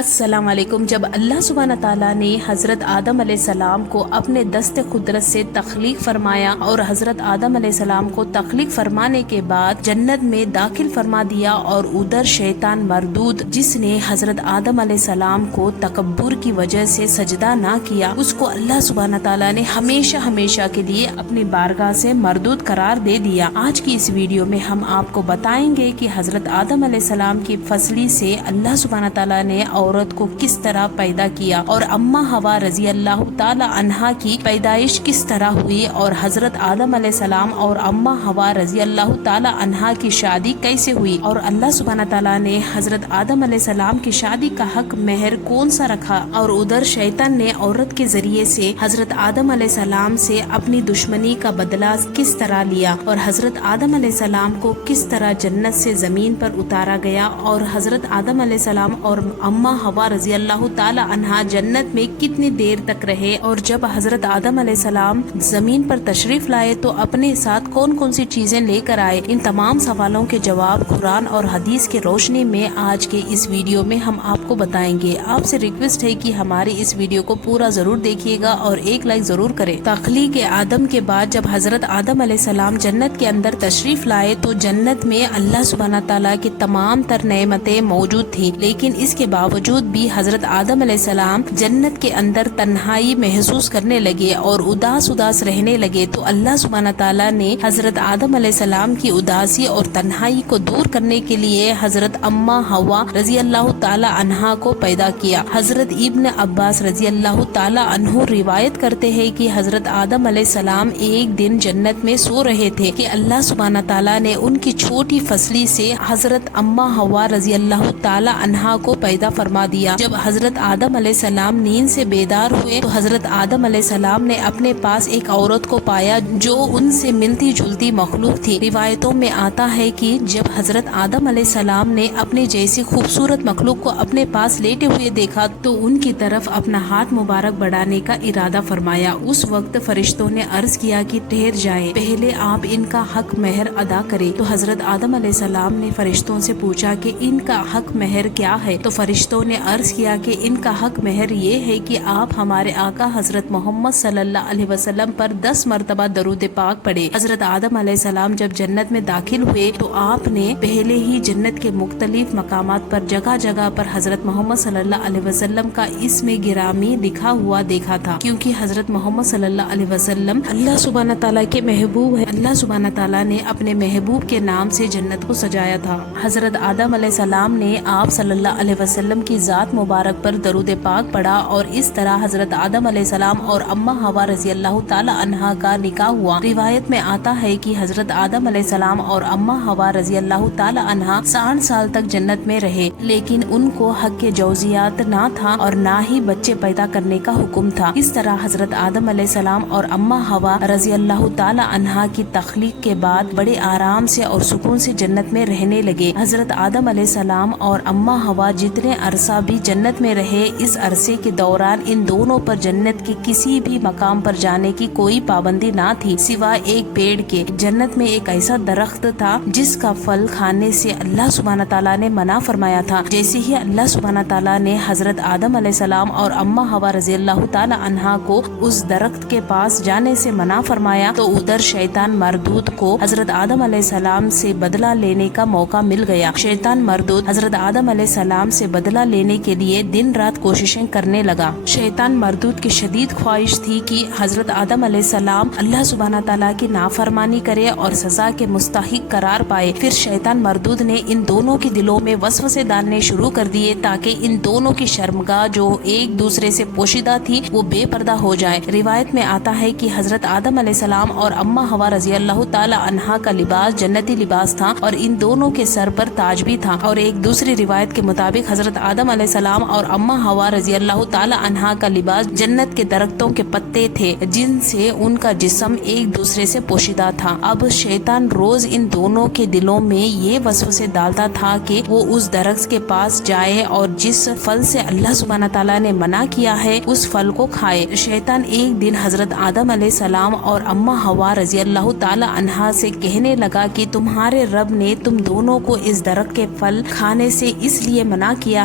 السلام علیکم۔ جب اللہ سبحانہ تعالیٰ نے حضرت آدم علیہ السلام کو اپنے دست قدرت سے تخلیق فرمایا اور حضرت آدم علیہ السلام کو تخلیق فرمانے کے بعد جنت میں داخل فرما دیا، اور ادھر شیطان مردود جس نے حضرت آدم علیہ السلام کو تکبر کی وجہ سے سجدہ نہ کیا، اس کو اللہ سبحانہ تعالیٰ نے ہمیشہ ہمیشہ کے لیے اپنی بارگاہ سے مردود قرار دے دیا۔ آج کی اس ویڈیو میں ہم آپ کو بتائیں گے کہ حضرت آدم علیہ السلام کی فصلی سے اللہ سبحانہ تعالیٰ نے عورت کو کس طرح پیدا کیا، اور اماں حوا رضی اللہ تعالی عنہا کی پیدائش کس طرح ہوئی، اور حضرت آدم علیہ السلام اور اماں حوا رضی اللہ تعالی عنہا کی شادی کیسے ہوئی، اور اللہ سبحانہ تعالیٰ نے حضرت آدم علیہ السلام کی شادی کا حق مہر کون سا رکھا، اور ادھر شیطان نے عورت کے ذریعے سے حضرت آدم علیہ السلام سے اپنی دشمنی کا بدلہ کس طرح لیا، اور حضرت آدم علیہ السلام کو کس طرح جنت سے زمین پر اتارا گیا، اور حضرت آدم علیہ السلام اور اماں حوا رضی اللہ تعالی عنہا جنت میں کتنی دیر تک رہے، اور جب حضرت آدم علیہ السلام زمین پر تشریف لائے تو اپنے ساتھ کون کون سی چیزیں لے کر آئے۔ ان تمام سوالوں کے جواب قرآن اور حدیث کے روشنی میں آج کے اس ویڈیو میں ہم آپ کو بتائیں گے۔ آپ سے ریکویسٹ ہے کہ ہماری اس ویڈیو کو پورا ضرور دیکھیے گا اور ایک لائک ضرور کریں۔ تخلیق آدم کے بعد جب حضرت آدم علیہ السلام جنت کے اندر تشریف لائے تو جنت میں اللہ سبحانہ تعالیٰ کی تمام تر نعمتیں موجود تھیں، لیکن اس کے باوجود بھی حضرت آدم علیہ السلام جنت کے اندر تنہائی محسوس کرنے لگے اور اداس رہنے لگے، تو اللہ سبحانہ تعالیٰ نے حضرت آدم علیہ السلام کی اداسی اور تنہائی کو دور کرنے کے لیے حضرت اماں حوا رضی اللہ تعالی عنہا کو پیدا کیا۔ حضرت ابن عباس رضی اللہ تعالی عنہ روایت کرتے ہیں کہ حضرت آدم علیہ السلام ایک دن جنت میں سو رہے تھے کہ اللہ سبحانہ تعالیٰ نے ان کی چھوٹی فصلی سے حضرت اماں حوا رضی اللہ تعالی عنہا کو پیدا فرما دیا۔ جب حضرت آدم علیہ السلام نیند سے بیدار ہوئے تو حضرت آدم علیہ السلام نے اپنے پاس ایک عورت کو پایا جو ان سے ملتی جلتی مخلوق تھی۔ روایتوں میں آتا ہے کہ جب حضرت آدم علیہ السلام نے اپنے جیسی خوبصورت مخلوق کو اپنے پاس لیٹے ہوئے دیکھا تو ان کی طرف اپنا ہاتھ مبارک بڑھانے کا ارادہ فرمایا۔ اس وقت فرشتوں نے عرض کیا کہ ٹھہر جائیں، پہلے آپ ان کا حق مہر ادا کریں۔ تو حضرت آدم علیہ السلام نے فرشتوں سے پوچھا کہ ان کا حق مہر کیا ہے، تو فرشتوں نے عرض کیا کہ ان کا حق مہر یہ ہے کہ آپ ہمارے آقا حضرت محمد صلی اللہ علیہ وسلم پر 10 مرتبہ درود پاک پڑھے۔ حضرت آدم علیہ السلام جب جنت میں داخل ہوئے تو آپ نے پہلے ہی جنت کے مختلف مقامات پر جگہ جگہ پر حضرت محمد صلی اللہ علیہ وسلم کا اسم گرامی لکھا ہوا دیکھا تھا، کیونکہ حضرت محمد صلی اللہ علیہ وسلم اللہ سبحانہ تعالیٰ کے محبوب ہے۔ اللہ سبحانہ تعالیٰ نے اپنے محبوب کے نام سے جنت کو سجایا تھا۔ حضرت آدم علیہ السلام نے آپ صلی اللہ علیہ وسلم کی ذات مبارک پر درود پاک پڑھا، اور اس طرح حضرت آدم علیہ السلام اور اماں حوا رضی اللہ تعالی عنہا کا نکاح ہوا۔ روایت میں آتا ہے کہ حضرت آدم علیہ السلام اور اماں حوا رضی اللہ تعالی عنہا 60 سال تک جنت میں رہے، لیکن ان کو حق کے جوزیات نہ تھا اور نہ ہی بچے پیدا کرنے کا حکم تھا۔ اس طرح حضرت آدم علیہ السلام اور اماں حوا رضی اللہ تعالی عنہا کی تخلیق کے بعد بڑے آرام سے اور سکون سے جنت میں رہنے لگے۔ حضرت آدم علیہ السلام اور اماں حوا جتنے عرصہ بھی جنت میں رہے، اس عرصے کے دوران ان دونوں پر جنت کے کسی بھی مقام پر جانے کی کوئی پابندی نہ تھی سوائے ایک پیڑ کے۔ جنت میں ایک ایسا درخت تھا جس کا پھل کھانے سے اللہ سبحانہ تعالیٰ نے منع فرمایا تھا۔ جیسے ہی اللہ سبحانہ تعالیٰ نے حضرت آدم علیہ السلام اور اماں حوا رضی اللہ تعالی عنہا کو اس درخت کے پاس جانے سے منع فرمایا تو ادھر شیطان مردود کو حضرت آدم علیہ السلام سے بدلہ لینے کا موقع مل گیا۔ شیطان مردود حضرت آدم علیہ السلام سے بدلہ لینے کے لیے دن رات کوششیں کرنے لگا۔ شیطان مردود کی شدید خواہش تھی کہ حضرت آدم علیہ السلام اللہ سبحانہ تعالیٰ کی نافرمانی کرے اور سزا کے مستحق قرار پائے۔ پھر شیطان مردود نے ان دونوں کے دلوں میں وسوسے ڈالنے شروع کر دیے تاکہ ان دونوں کی شرمگاہ جو ایک دوسرے سے پوشیدہ تھی وہ بے پردہ ہو جائے۔ روایت میں آتا ہے کہ حضرت آدم علیہ السلام اور اماں حوا رضی اللہ تعالی عنہا کا لباس جنتی لباس تھا اور ان دونوں کے سر پر تاج بھی تھا، اور ایک دوسری روایت کے مطابق حضرت آدم علیہ السلام اور اماں حوا رضی اللہ تعالی عنہا کا لباس جنت کے درختوں کے پتے تھے جن سے ان کا جسم ایک دوسرے سے پوشیدہ تھا۔ اب شیطان روز ان دونوں کے دلوں میں یہ وسوسے ڈالتا تھا کہ وہ اس درخت کے پاس جائے اور جس پھل سے اللہ سبحانہ تعالیٰ نے منع کیا ہے اس پھل کو کھائے۔ شیطان ایک دن حضرت آدم علیہ السلام اور اماں حوا رضی اللہ تعالی عنہا سے کہنے لگا کہ تمہارے رب نے تم دونوں کو اس درخت کے پھل کھانے سے اس لیے منع کیا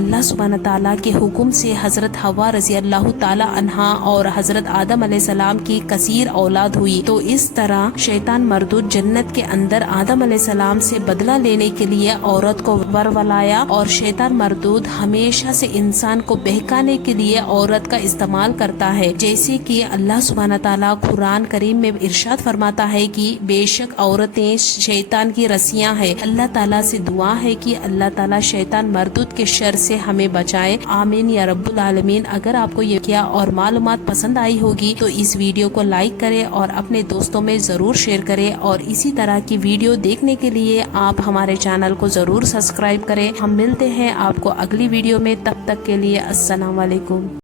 اللہ سبحانہ تعالیٰ کے حکم سے حضرت حوا رضی اللہ تعالیٰ عنہا اور حضرت آدم علیہ السلام کی کثیر اولاد ہوئی، تو اس طرح شیطان مردود جنت کے اندر آدم علیہ السلام سے بدلہ لینے کے لیے عورت کو ورولایا، اور شیطان مردود ہمیشہ سے انسان کو بہکانے کے لیے عورت کا استعمال کرتا ہے، جیسے کہ اللہ سبحانہ تعالیٰ قرآن کریم میں ارشاد فرماتا ہے کہ بے شک عورتیں شیطان کی رسیاں ہیں۔ اللہ تعالیٰ سے دعا ہے کہ اللہ تعالیٰ شیطان مردود کے شر سے ہمیں بچائے، آمین یا رب العالمین۔ اگر آپ کو یہ کیا اور معلومات پسند آئی ہوگی تو اس ویڈیو کو لائک کریں اور اپنے دوستوں میں ضرور شیئر کریں، اور اسی طرح کی ویڈیو دیکھنے کے لیے آپ ہمارے چینل کو ضرور سبسکرائب کریں۔ ہم ملتے ہیں آپ کو اگلی ویڈیو میں، تب تک کے لیے السلام علیکم۔